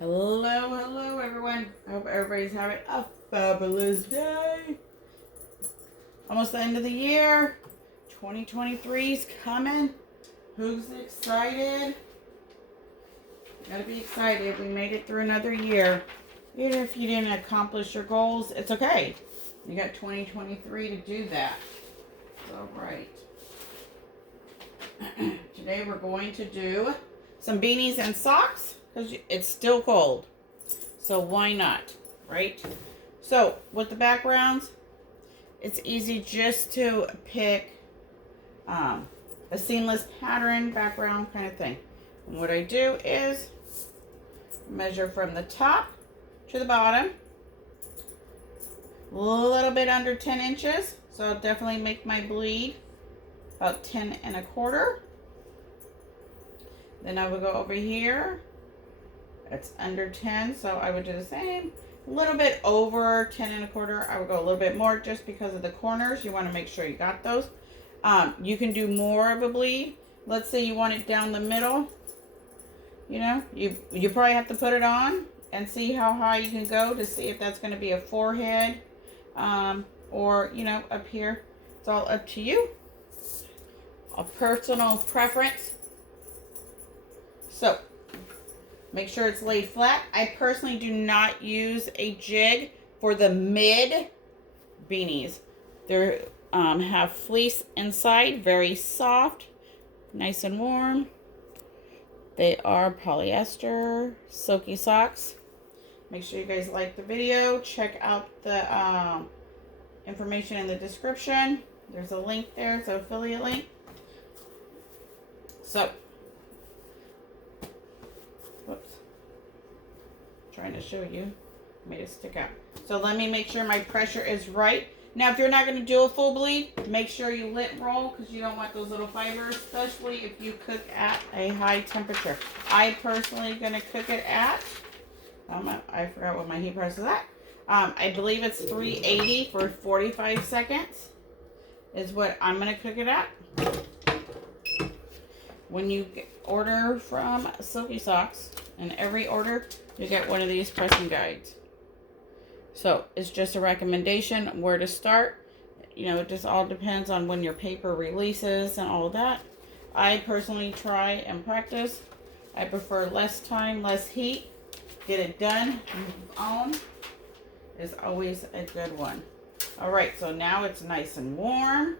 Hello everyone. I hope everybody's having a fabulous day. Almost the end of the year. 2023's coming. Who's excited? You gotta be excited. We made it through another year. Even if you didn't accomplish your goals, it's okay. You got 2023 to do that. All right. Today we're going to do some beanies and socks because it's still cold. So why not, right? So with the backgrounds, it's easy just to pick a seamless pattern background kind of thing. And what I do is measure from the top to the bottom, a little bit under 10 inches. So I'll definitely make my bleed about 10 1/4. Then I would go over here. It's under 10, so I would do the same. A little bit over 10 1/4. I would go a little bit more just because of the corners. You want to make sure you got those. You can do more of a bleed. Let's say you want it down the middle. You know, you probably have to put it on and see how high you can go to see if that's going to be a forehead or, you know, up here. It's all up to you. A personal preference. So, make sure it's laid flat. I personally do not use a jig for the mid beanies. They have fleece inside, very soft, nice and warm. They are polyester, silky socks. Make sure you guys like the video. Check out the information in the description. There's a link there. It's an affiliate link. So, whoops. Trying to show you. Made it stick out. So let me make sure my pressure is right. Now, if you're not going to do a full bleed, make sure you lint roll because you don't want those little fibers, especially if you cook at a high temperature. I personally going to cook it at, I forgot what my heat press is at. I believe it's 380 for 45 seconds is what I'm going to cook it at. When you order from Silky Socks, in every order, you get one of these pressing guides. So it's just a recommendation where to start. You know, it just all depends on when your paper releases and all that. I personally try and practice. I prefer less time, less heat. Get it done, move on is always a good one. All right, so now it's nice and warm.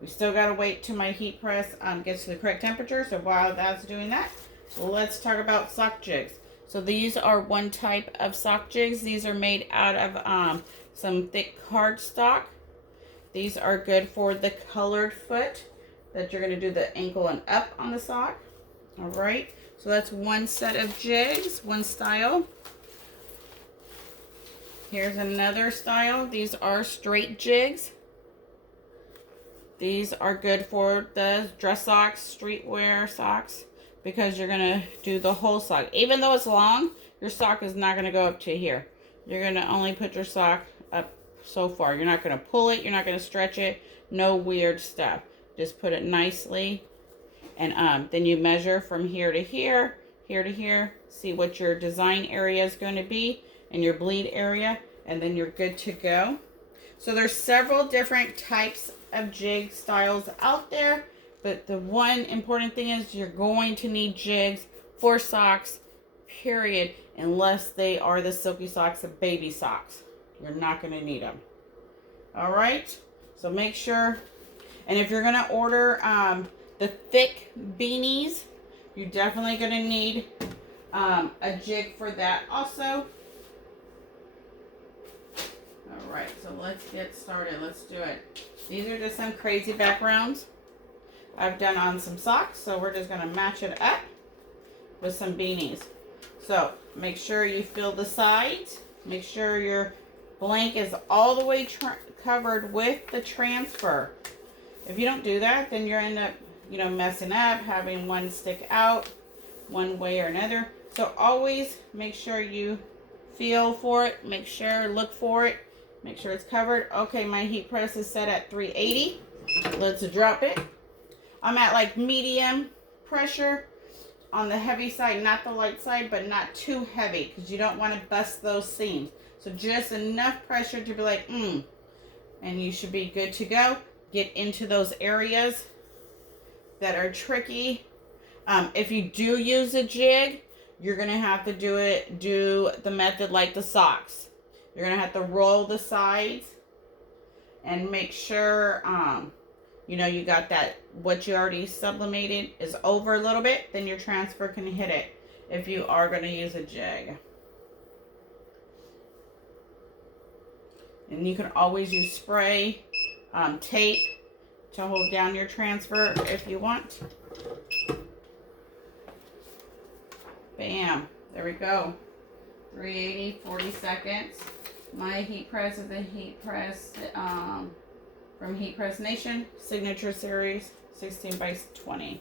We still got to wait till my heat press gets to the correct temperature. So while that's doing that, let's talk about sock jigs. So these are one type of sock jigs. These are made out of some thick cardstock. These are good for the colored foot that you're going to do the ankle and up on the sock. All right. So that's one set of jigs, one style. Here's another style. These are straight jigs. These are good for the dress socks, streetwear socks, because you're going to do the whole sock. Even though it's long, your sock is not going to go up to here. You're going to only put your sock up so far. You're not going to pull it. You're not going to stretch it. No weird stuff. Just put it nicely. And then you measure from here to here, here to here. See what your design area is going to be and your bleed area. And then you're good to go. So there's several different types of jig styles out there, but the one important thing is you're going to need jigs for socks, period, unless they are the Silky Socks of baby socks. You're not going to need them. All right, so make sure, and if you're going to order the thick beanies, you're definitely going to need a jig for that also. All right, so let's get started. Let's do it. These are just some crazy backgrounds I've done on some socks, so we're just going to match it up with some beanies. So make sure you fill the sides. Make sure your blank is all the way covered with the transfer. If you don't do that, then you end up, you know, messing up, having one stick out one way or another. So always make sure you feel for it. Make sure, look for it. Make sure it's covered. Okay, my heat press is set at 380. Let's drop it. I'm at like medium pressure. on the heavy side, not the light side, but not too heavy because you don't want to bust those seams. So just enough pressure to be like, and you should be good to go. Get into those areas that are tricky. If you do use a jig, you're going to have to do the method like the socks. You're going to have to roll the sides and make sure, you know, you got that, what you already sublimated is over a little bit, then your transfer can hit it if you are going to use a jig. And you can always use spray, tape to hold down your transfer if you want. Bam, there we go. 380, 40 seconds. My heat press is a heat press from Heat Press Nation, Signature Series, 16 by 20.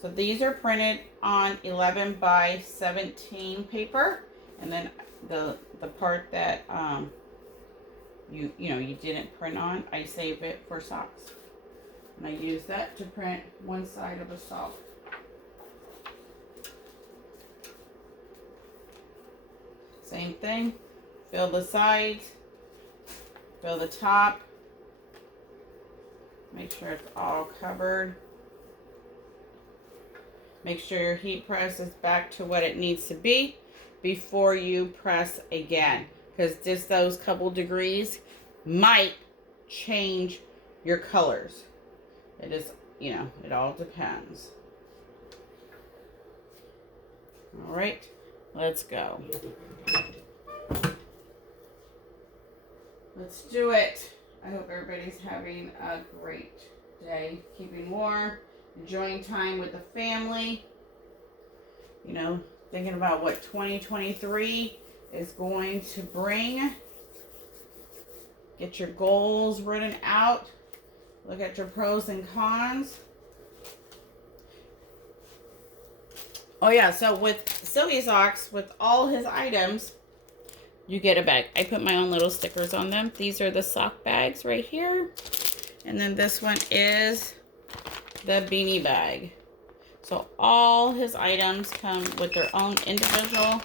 So these are printed on 11 by 17 paper, and then the part that you didn't print on, I save it for socks, and I use that to print one side of a sock. Same thing, fill the sides, fill the top, make sure it's all covered. Make sure your heat press is back to what it needs to be before you press again, because just those couple degrees might change your colors. It is, you know, it all depends. All right, let's go. Let's do it. I hope everybody's having a great day, keeping warm, enjoying time with the family. You know, thinking about what 2023 is going to bring. Get your goals written out. Look at your pros and cons. Oh yeah, so with Silky Socks, with all his items, you get a bag. I put my own little stickers on them. These are the sock bags right here. And then this one is the beanie bag. So all his items come with their own individual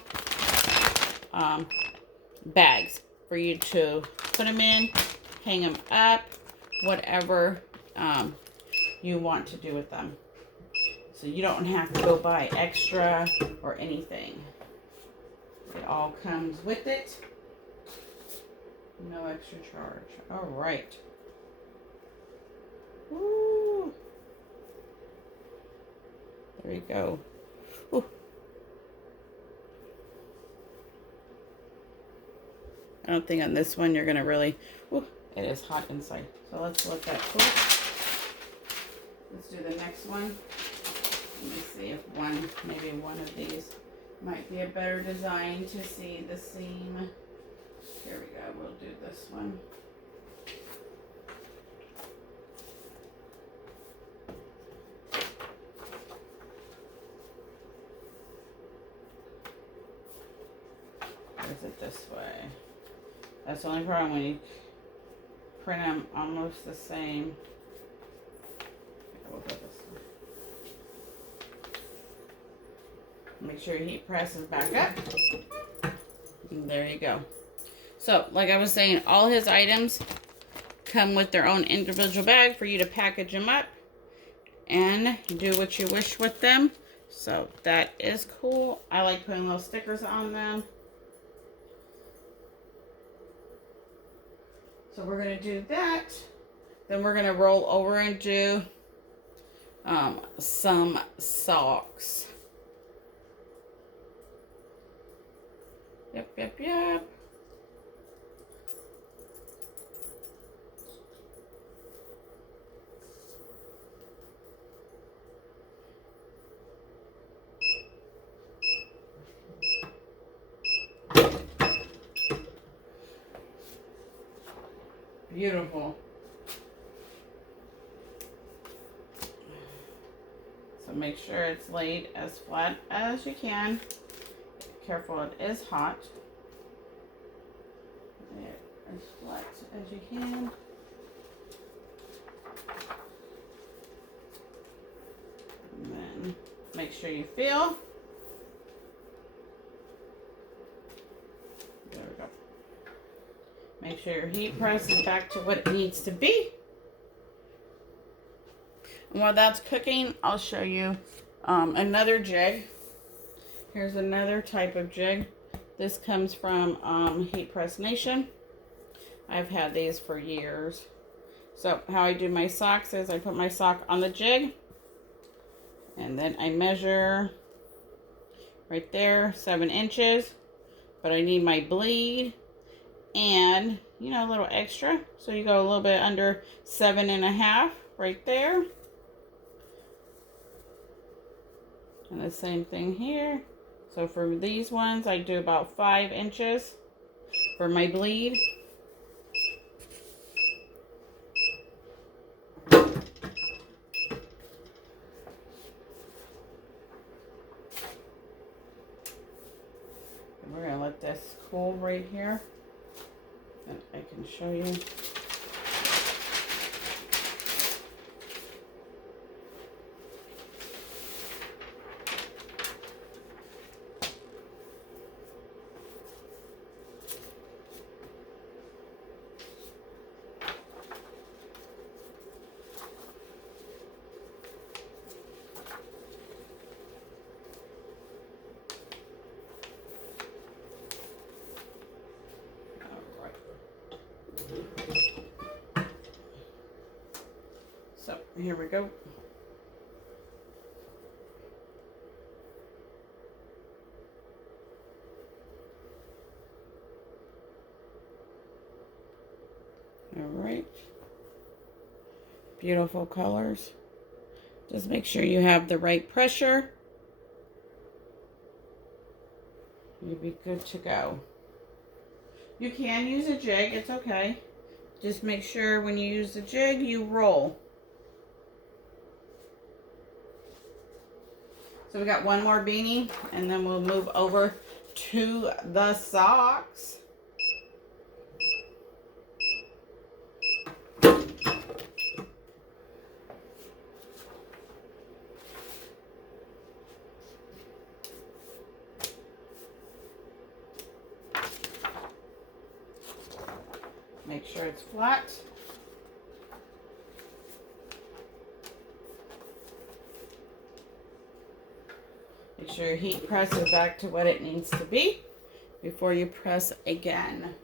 bags for you to put them in, hang them up, whatever you want to do with them. So you don't have to go buy extra or anything. It all comes with it. No extra charge. All right. Woo. There you go. Woo. I don't think on this one you're going to really... Woo, it is hot inside. So let's let that cool. Let's do the next one. Let me see if maybe one of these might be a better design to see the seam. Here we go. We'll do this one. Or is it this way? That's the only problem when you print them almost the same. We'll go this way. Make sure your heat press is back up. And there you go. So, like I was saying, all his items come with their own individual bag for you to package them up and do what you wish with them. So, that is cool. I like putting little stickers on them. So, we're going to do that. Then we're going to roll over and do some socks. Yep. Beautiful. So make sure it's laid as flat as you can. Careful, it is hot. Lay it as flat as you can. And then Make sure you feel. There we go. Make sure your heat press is back to what it needs to be. And while that's cooking, I'll show you another jig. Here's another type of jig. This comes from Heat Press Nation. I've had these for years. So how I do my socks is I put my sock on the jig, and then I measure right there, 7 inches. But I need my bleed and, you know, a little extra. So you go a little bit under 7.5 right there. And the same thing here. So for these ones, I do about 5 inches for my bleed. We're going to let this cool right here, and I can show you. So here we go. All right. Beautiful colors. Just make sure you have the right pressure. You'll be good to go. You can use a jig, it's okay. Just make sure when you use the jig, you roll. So we got one more beanie, and then we'll move over to the socks. Make sure it's flat. Make sure your heat press is back to what it needs to be before you press again.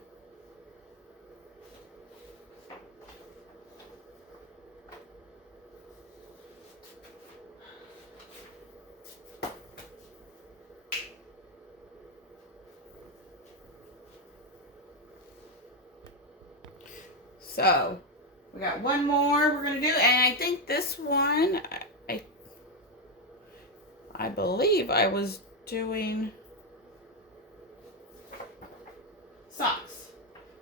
So we got one more we're going to do, and I think this one, I believe I was doing socks.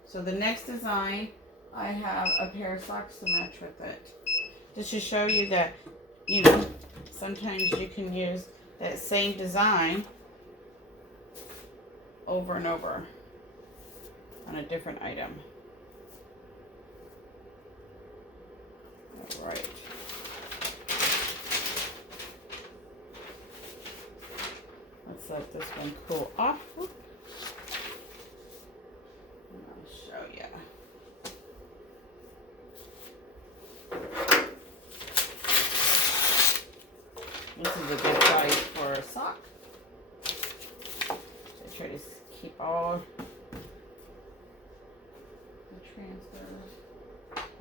So the next design, I have a pair of socks to match with it. Just to show you that, you know, sometimes you can use that same design over and over on a different item. All right. Let's let this one cool off. And I'll show you. This is a good size for a sock. I try to keep all the transfers.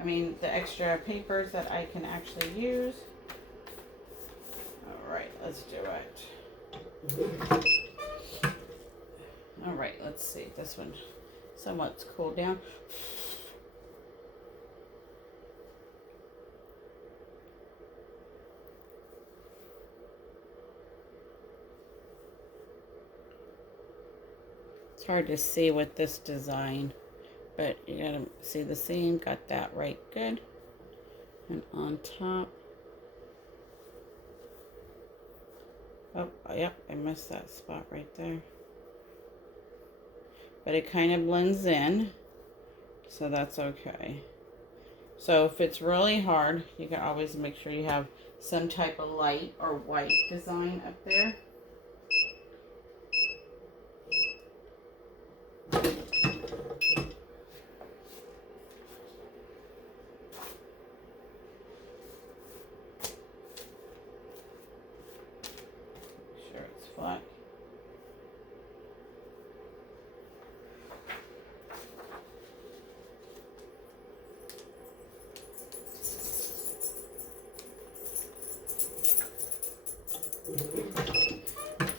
I mean, the extra papers that I can actually use. All right, let's do it. All right, let's see. This one somewhat cooled down. It's hard to see with this design, but you gotta see the seam. Got that right good. And on top. Oh, yep, I missed that spot right there. But it kind of blends in, so that's okay. So if it's really hard, you can always make sure you have some type of light or white design up there. Sure it's flat.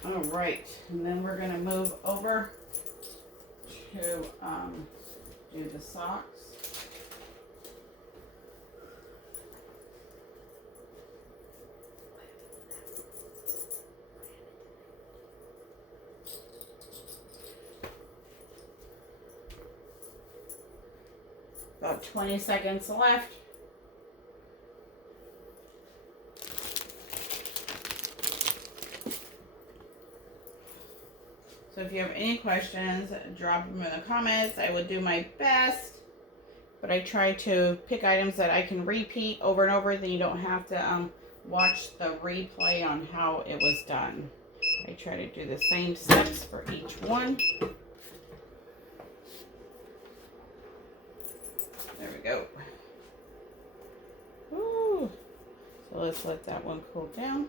All right, and then we're gonna move over to do the socks. About 20 seconds left. So if you have any questions, drop them in the comments. I will do my best, but I try to pick items that I can repeat over and over, then you don't have to watch the replay on how it was done. I try to do the same steps for each one. There we go. Woo. So let's let that one cool down.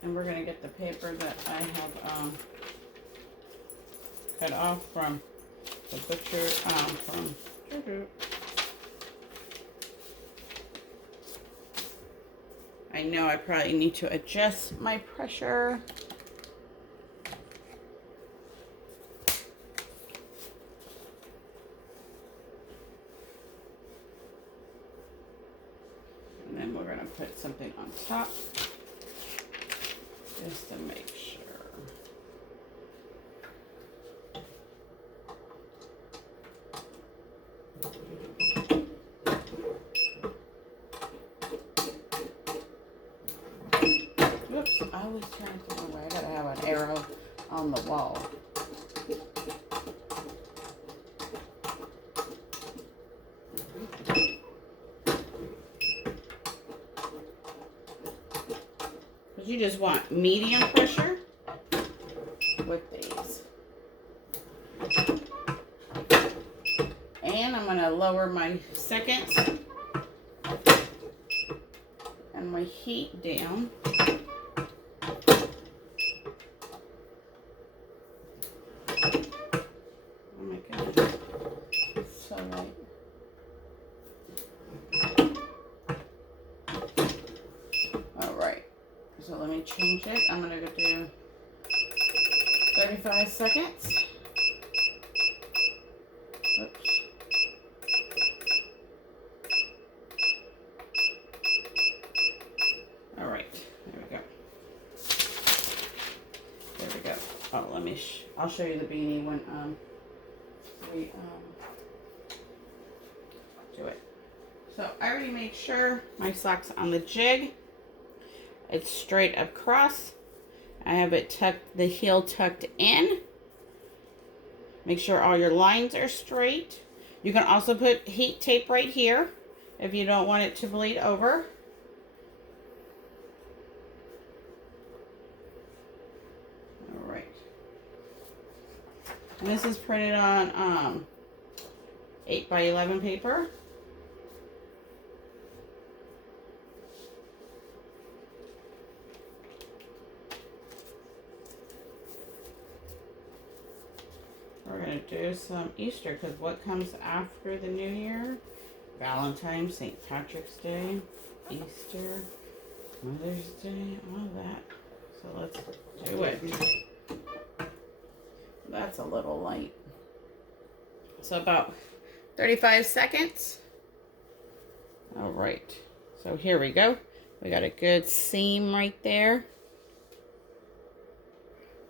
And we're going to get the paper that I have cut off from the butcher, I know I probably need to adjust my pressure. And then we're going to put something on top. Just to make sure. Whoops, I always turn it the wrong way. I gotta have an arrow on the wall. You just want medium pressure with these. And I'm going to lower my seconds and my heat down. Oh my goodness. It's so light. So let me change it. I'm going to do 35 seconds. Oops. All right, there we go. There we go. Oh, let me, I'll show you the beanie when we do it. So I already made sure my sock's on the jig. It's straight across. I have it tucked, the heel tucked in. Make sure all your lines are straight. You can also put heat tape right here if you don't want it to bleed over. All right. And this is printed on 8x11 paper. We're going to do some Easter, because what comes after the New Year? Valentine's, St. Patrick's Day, Easter, Mother's Day, all that. So let's do it. That's a little light. So about 35 seconds. All right. So here we go. We got a good seam right there.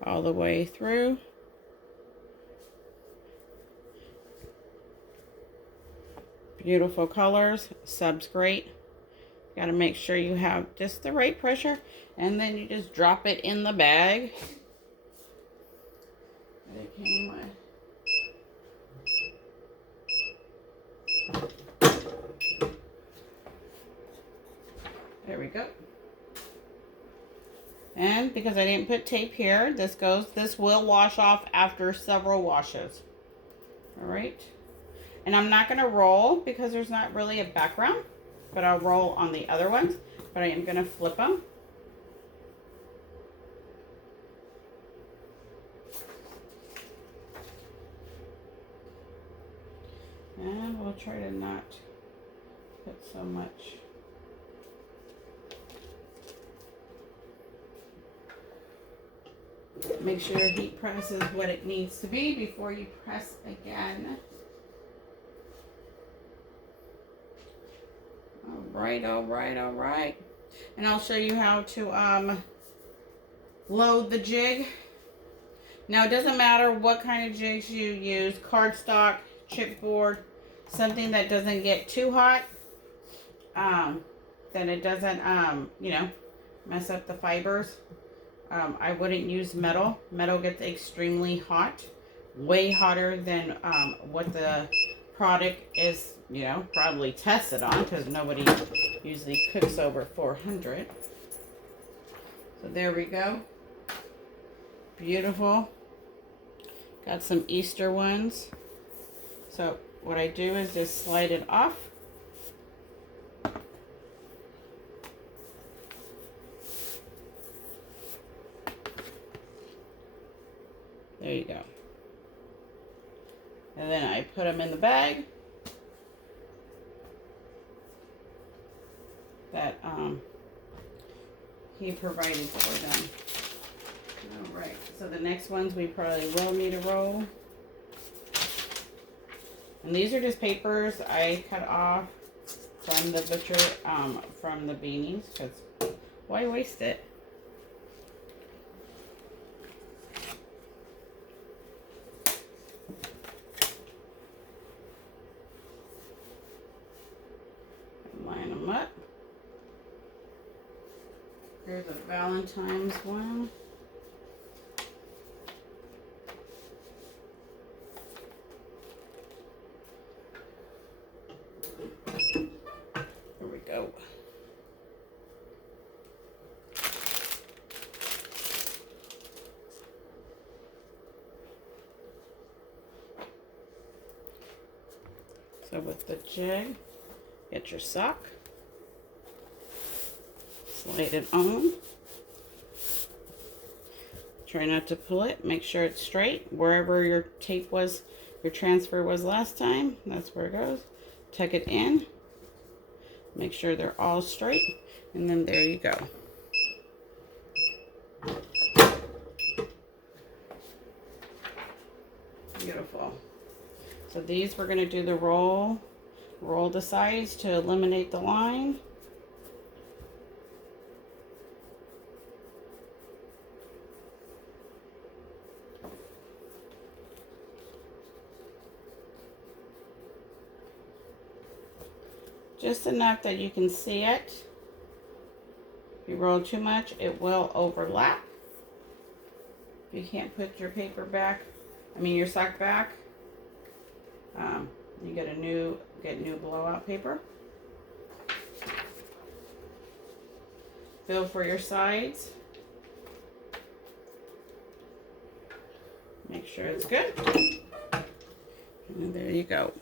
All the way through. Beautiful colors. Sub's great. Got to make sure you have just the right pressure, and then you just drop it in the bag that it came with. There we go. And because I didn't put tape here, this will wash off after several washes. All right. And I'm not going to roll because there's not really a background, but I'll roll on the other ones. But I am going to flip them. And we'll try to not put so much. Make sure your heat press is what it needs to be before you press again. All right, all right, all right. And I'll show you how to load the jig. Now it doesn't matter what kind of jigs you use, cardstock, chipboard, something that doesn't get too hot, then it doesn't, you know, mess up the fibers. I wouldn't use metal. Metal gets extremely hot, way hotter than what the product is, you know, probably tested on, because nobody usually cooks over 400. So there we go. Beautiful. Got some Easter ones. So what I do is just slide it off. There you go. And then I put them in the bag that he provided for them. All right, so the next ones we probably will need a roll. And these are just papers I cut off from the butcher, from the beanies, because why waste it? Line them up. Here's a Valentine's one. There we go. So with the jig, get your sock, slide it on. Try not to pull it. Make sure it's straight. Wherever your tape was, your transfer was last time, that's where it goes. Tuck it in. Make sure they're all straight. And then there you go. Beautiful. So these we're going to do the roll the sides to eliminate the line. Just enough that you can see it. If you roll too much, it will overlap. If you can't put your paper back, your sock back, you get new blowout paper. Fill for your sides. Make sure it's good. And there you go.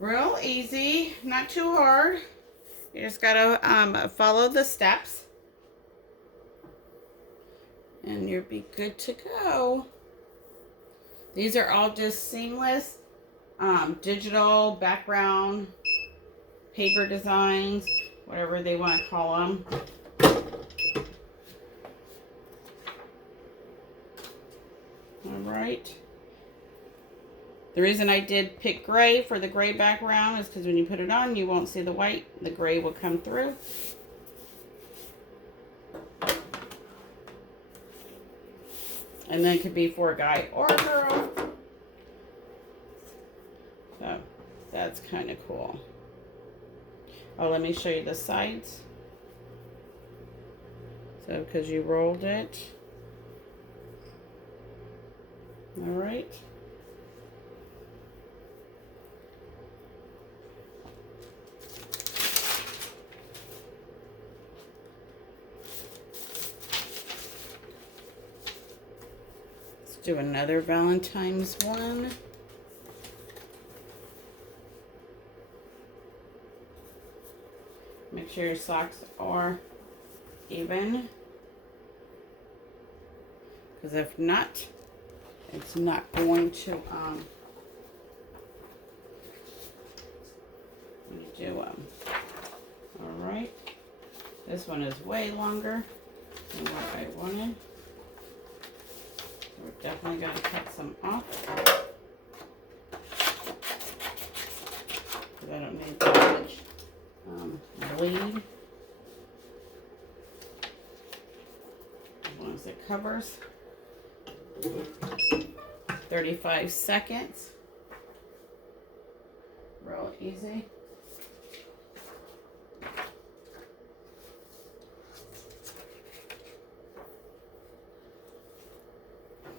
Real easy, not too hard. You just gotta follow the steps and you'll be good to go. These are all just seamless digital background paper designs, whatever they want to call them. All right. The reason I did pick gray for the gray background is because when you put it on, you won't see the white. The gray will come through. And then it could be for a guy or a girl. So that's kind of cool. Oh, let me show you the sides. So So because you rolled it. All right. Let's do another Valentine's one. Make sure your socks are even. Because if not, it's not going to do all right. This one is way longer than what I wanted. So we're definitely going to cut some off. Because I don't need that much bleed. As long as it covers. 35 seconds. Real easy.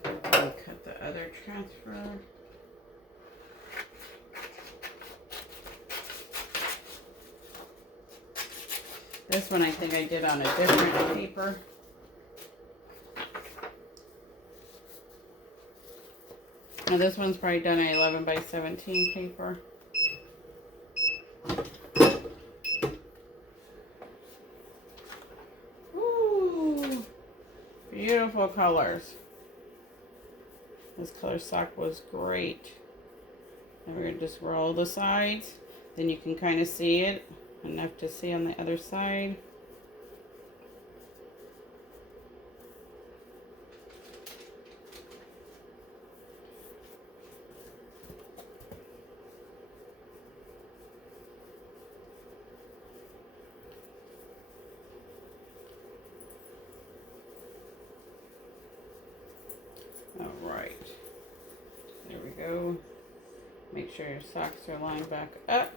And cut the other transfer. This one I think I did on a different paper. Now this one's probably done an 11 by 17 paper. Ooh, beautiful colors. This color sock was great. And we're going to just roll the sides. Then you can kind of see it. Enough to see on the other side. All right. There we go. Make sure your socks are lined back up.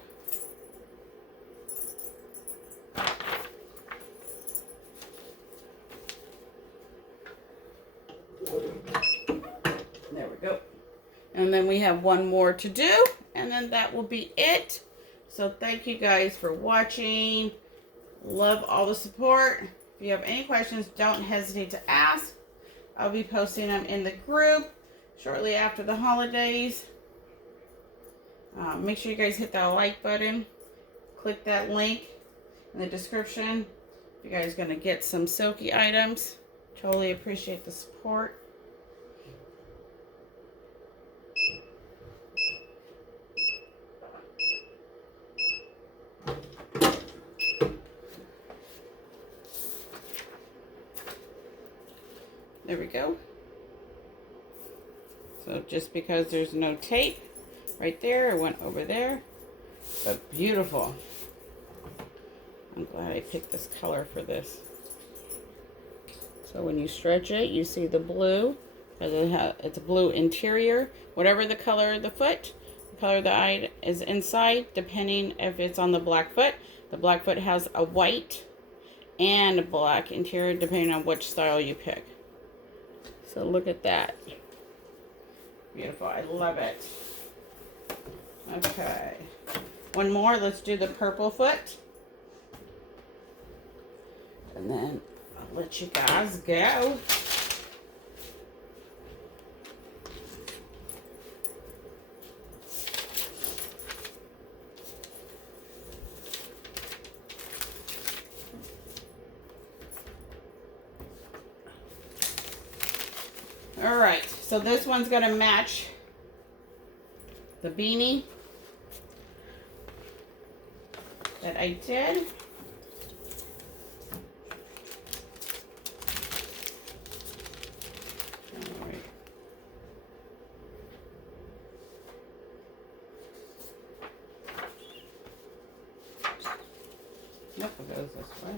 There we go. And then we have one more to do, and then that will be it. So thank you guys for watching. Love all the support. If you have any questions, don't hesitate to ask. I'll be posting them in the group shortly after the holidays. Make sure you guys hit that like button. Click that link in the description. If you guys are going to get some Silky items. Totally appreciate the support. There we go. So just because there's no tape right there, it went over there. But beautiful. I'm glad I picked this color for this. So when you stretch it, you see the blue. It's a blue interior. Whatever the color of the foot, the color of the eye is inside, depending if it's on the black foot. The black foot has a white and a black interior, depending on which style you pick. So look at that. Beautiful. I love it. Okay. One more. Let's do the purple foot. And then I'll let you guys go. All right, so this one's going to match the beanie that I did. All right. Nope, it goes this way.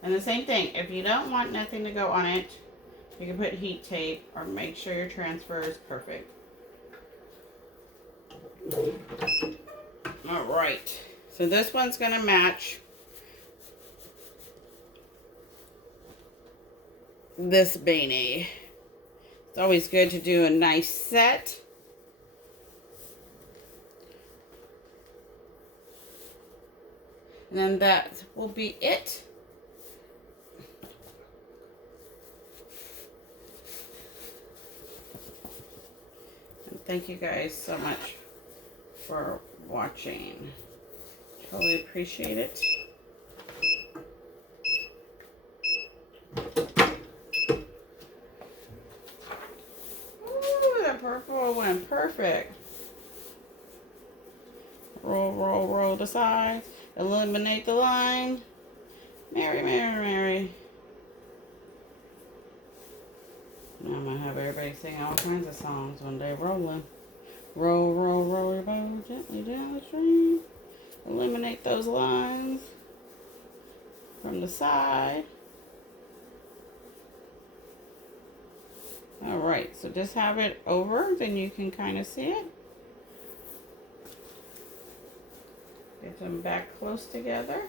And the same thing, if you don't want nothing to go on it, you can put heat tape or make sure your transfer is perfect. All right. So this one's going to match this beanie. It's always good to do a nice set. And then that will be it. And thank you guys so much for watching. Totally appreciate it. Ooh, that purple went perfect. Roll, roll, roll the sides. Eliminate the line. Mary, Mary, Mary. Now I'm going to have everybody sing all kinds of songs when they're rolling. Roll, roll, roll your boat gently down the stream. Eliminate those lines from the side. Alright, so just have it over, then you can kind of see it. Get them back close together.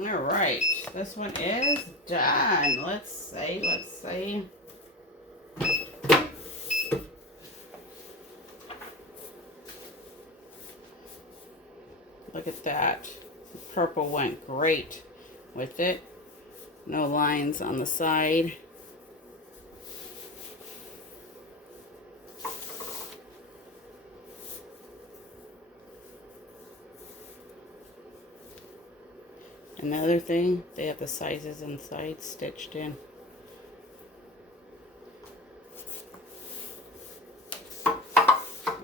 All right, this one is done. Let's see. Look at that. Purple went great with it. No lines on the side. Another thing, they have the sizes inside stitched in.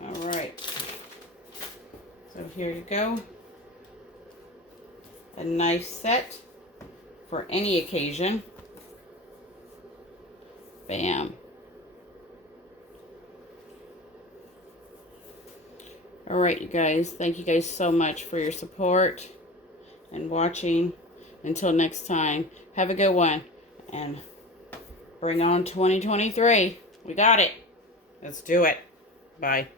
Alright, so here you go. A nice set for any occasion. Bam. Alright, you guys, thank you guys so much for your support and watching. Until next time, have a good one and bring on 2023. We got it. Let's do it. Bye.